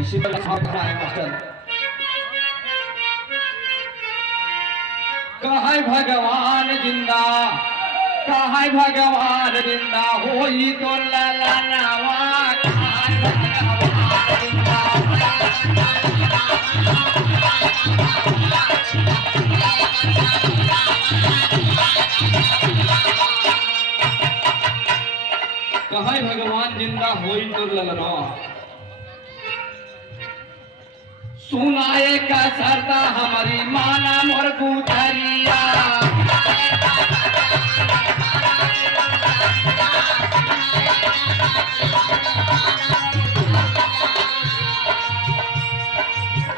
इसी तरह साफ खड़ा है मास्टर। कहे भगवान जिंदा, कहे भगवान जिंदा होई तो ललनवा, कहे भगवान जिंदा। कहे भगवान जिंदा होई तो ललनवा, सुनाए का सरदा हमारी माना मोर गुजरिया।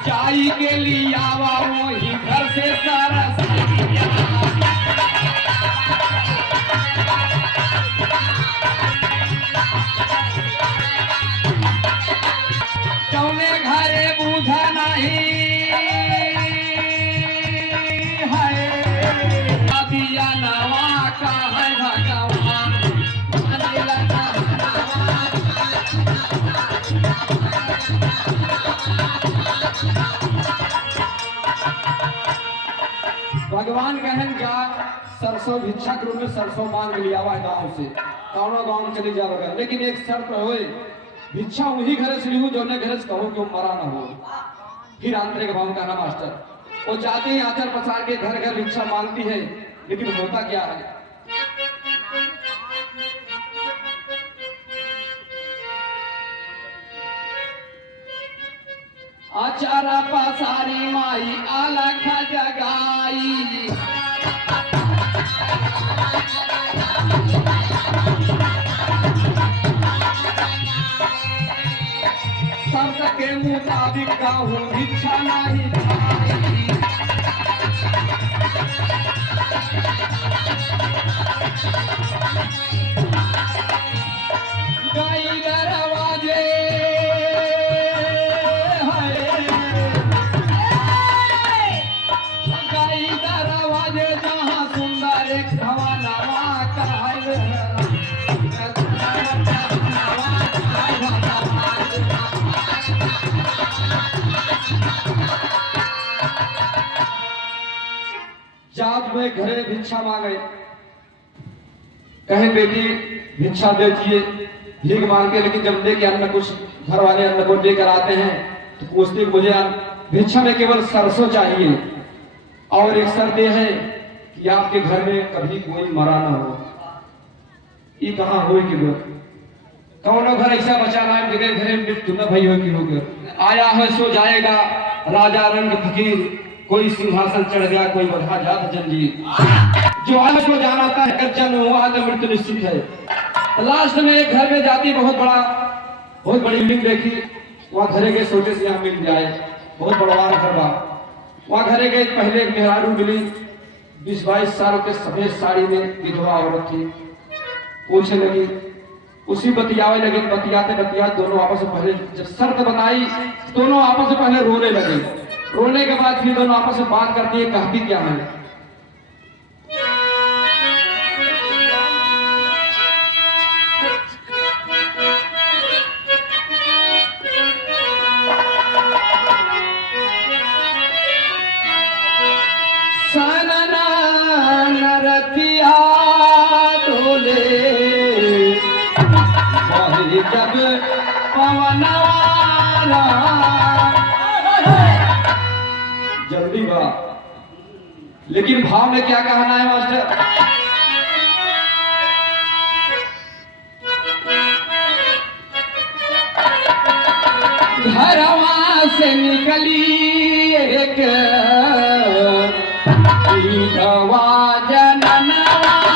चाई के लिए आवा वही घर से सारा जौने घरे बूझा नहीं है दिया नवा का है भगवान। भगवान कहन क्या सरसों भिक्षा के रूप में सरसों मांग लिया हुआ है गाँव से, कौनो गाँव में चली जाएगा, लेकिन एक शर्त होए भिक्षा वही घर से लिहू जो घर से कहो कि मरा ना हो। फिर आंतरिक भाव कहना मास्टर वो जाते ही आचार पसार के घर घर भिक्षा मांगती है, लेकिन होता क्या है आचारा पसारी माई अलख जगाई। शर्त के मुताबिक कहूँ भिक्षा नहीं खाई। गई दरवाजे गई दरवाजे जहाँ सुंदर एक भवनवा कहल जात में घरे भिक्षा मांगे, कहे बेटी भिक्षा देजिए, भीख मांगे, लेकिन जब लेके अन्न कुछ घर वाले अन्न को लेकर आते हैं तो पूछते मुझे भिक्षा में केवल सरसों चाहिए और एक शर्त यह है कि आपके घर में कभी कोई मरा ना हो। ये कहाँ हो कि वो कौनो घर ऐसा बचा ना है जिसके घर में मृत्यु न भई हो कि हो आया है सो जाएगा राजा रंग फकीर, कोई सिंहासन चढ़ गया कोई बधा जात जंजीर। जो आया को जाना था जन्म हुआ तो मृत्यु निश्चित है। लास्ट में एक घर में जाती बहुत बड़ी बिल्डिंग देखी, वहाँ घरे के सोचे से यहाँ मिल जाए, बहुत बड़ा घर बा। वहाँ घरे गए पहले एक मेहरारू मिली 20-22 साल के सफेद साड़ी में विधवा औरत थी। पूछने लगी, उसी बतियावे लगे, बतियाते बतियाते दोनों आपस में पहले जब शर्त बताई दोनों आपस में पहले रोने लगे। रोने के बाद फिर दोनों आपस में बात करती है, कहती क्या है सनना नरतिया डोले जब पवनवारा। जल्दी बा, लेकिन भाव में क्या कहना है मास्टर? घरवा से निकली एक विधवा जननवारा।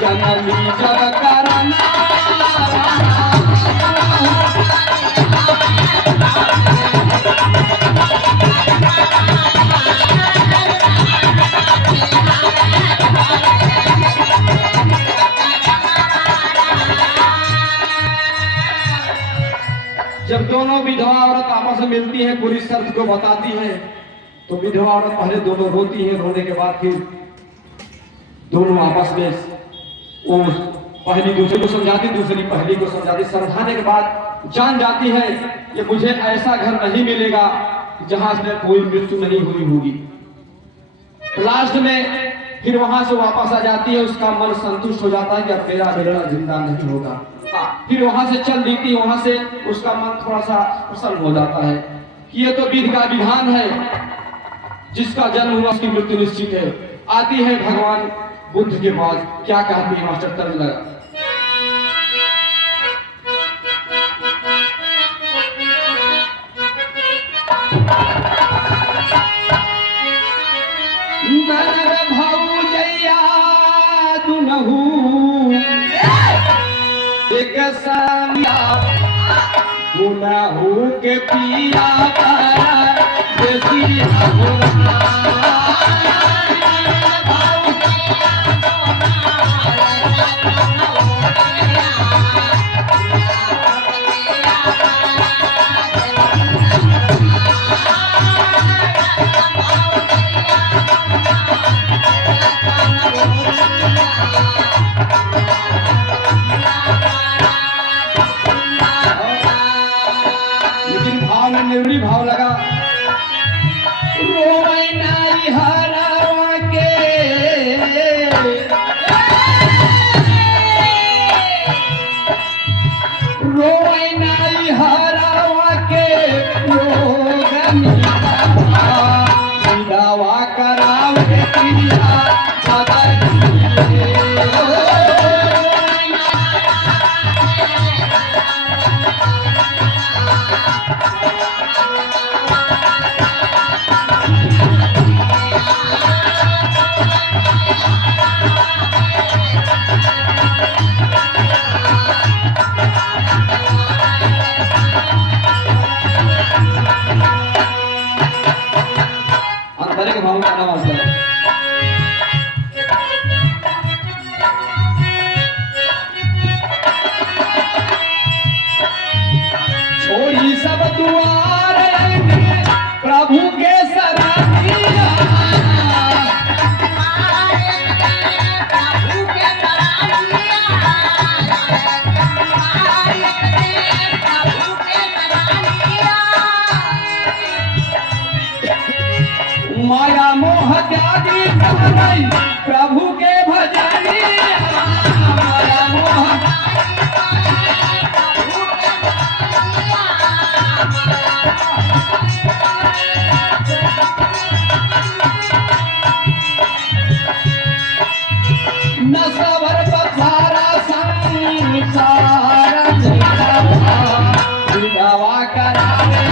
जननी जब करना जब दोनों विधवा औरत आपस में मिलती है, पूरी शर्त को बताती है, तो विधवा औरत पहले दोनों रोती है, रोने के बाद फिर दोनों आपस में वो पहली दूसरी को समझाती, दूसरी पहली को समझाती। समझाने के बाद जान जाती है कि मुझे ऐसा घर नहीं मिलेगा जहां से कोई मृत्यु नहीं हुई होगी। लास्ट में फिर वहां से वापस आ जाती है, उसका मन संतुष्ट हो जाता है कि अब मेरा बेड़ा जिंदा नहीं होगा। फिर वहां से चल देती, वहां से उसका मन थोड़ा सा प्रसन्न हो जाता है कि ये तो विधि का विधान है, जिसका जन्म हुआ उसकी मृत्यु निश्चित है। आती है भगवान बुद्ध के पास, क्या कहती है मास्टर तर्ज लगा। एक गुनाहू के पिया निर्मली भाव लगा। रोए नारी हरावा के रोए नारी हरावा के दावा करावे प्रिया अंतरिक भाव का नाम है। छोड़ी सब दुआरे प्रभु के सराहिया माया मोह त्यागी प्रभु के भजनी माया मोह न सवर पथारा संसार विधवा करावे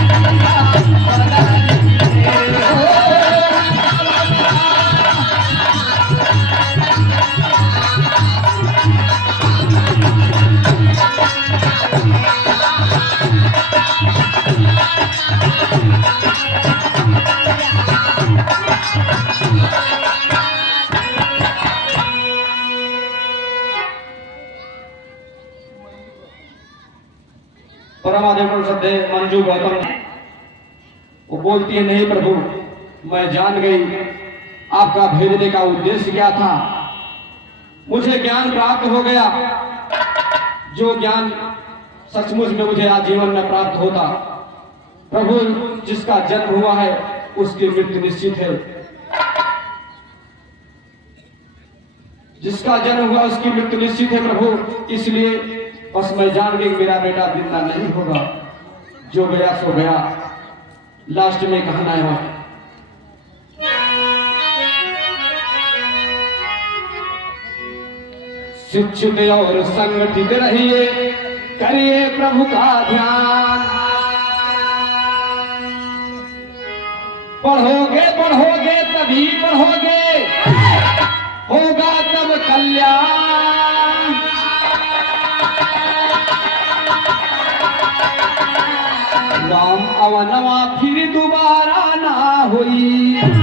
परमादेव श्रद्धे मंजू गौतम वो बोलती है, नहीं प्रभु मैं जान गई आपका भेजने का उद्देश्य क्या था। मुझे ज्ञान प्राप्त हो गया, जो ज्ञान सचमुच में मुझे आजीवन में प्राप्त होता। प्रभु जिसका जन्म हुआ है उसकी मृत्यु निश्चित है, जिसका जन्म हुआ उसकी मृत्यु निश्चित है प्रभु। इसलिए बस मैं जान गई मेरा बेटा जिंदा नहीं होगा, जो गया सो गया। लास्ट में कहना है, शिक्षित और संगठित रहिए, करिए प्रभु का ध्यान। पढ़ोगे पढ़ोगे तभी पढ़ोगे, होगा तब कल्याण। गवनवा फिर दोबारा ना हुई।